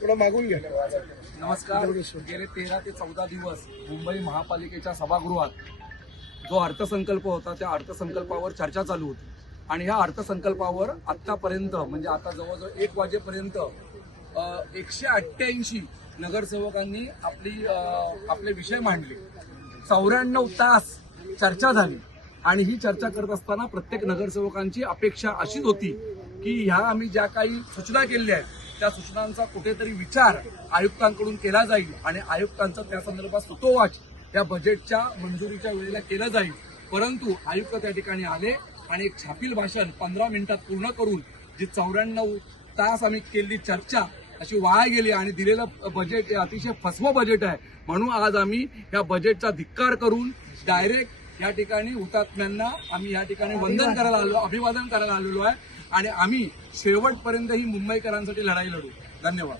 थोडं मागून घ्या. नमस्कार. गेले 13 ते 14 दिवस मुंबई महापालिकेच्या सभागृहात जो अर्थसंकल्प होता त्या अर्थसंकल्पावर चर्चा चालू होती आणि ह्या अर्थसंकल्पावर आतापर्यंत म्हणजे आता जवळजवळ 1 वाजेपर्यंत 188 नगरसेवकांनी आपले विषय मांडले. 94 तास चर्चा झाली आणि ही चर्चा करत असताना प्रत्येक नगरसेवकांची अपेक्षा अशीच होती की ह्या आम्ही ज्या काही सूचना केलेल्या आहेत त्या सूचनांचा कुठेतरी विचार आयुक्तांकडून केला जाईल आणि आयुक्तांचा त्या संदर्भात सुतोवाच या बजेटच्या मंजुरीच्या वेळेला केलं जाईल. परंतु आयुक्त त्या ठिकाणी आले आणि एक छापील भाषण 15 मिनिटात पूर्ण करून जी 94 तास आम्ही केलेली चर्चा अशी वाया गेली आणि दिलेलं बजेट हे अतिशय फसवं बजेट आहे. म्हणून आज आम्ही या बजेटचा धिक्कार करून डायरेक्ट या ठिकाणी हुतात्म्यांना आम्ही या ठिकाणी अभिवादन करायला आलेलो आहे आणि आम्ही शेवटपर्यंत ही मुंबईकरांसाठी लढाई लढू. धन्यवाद.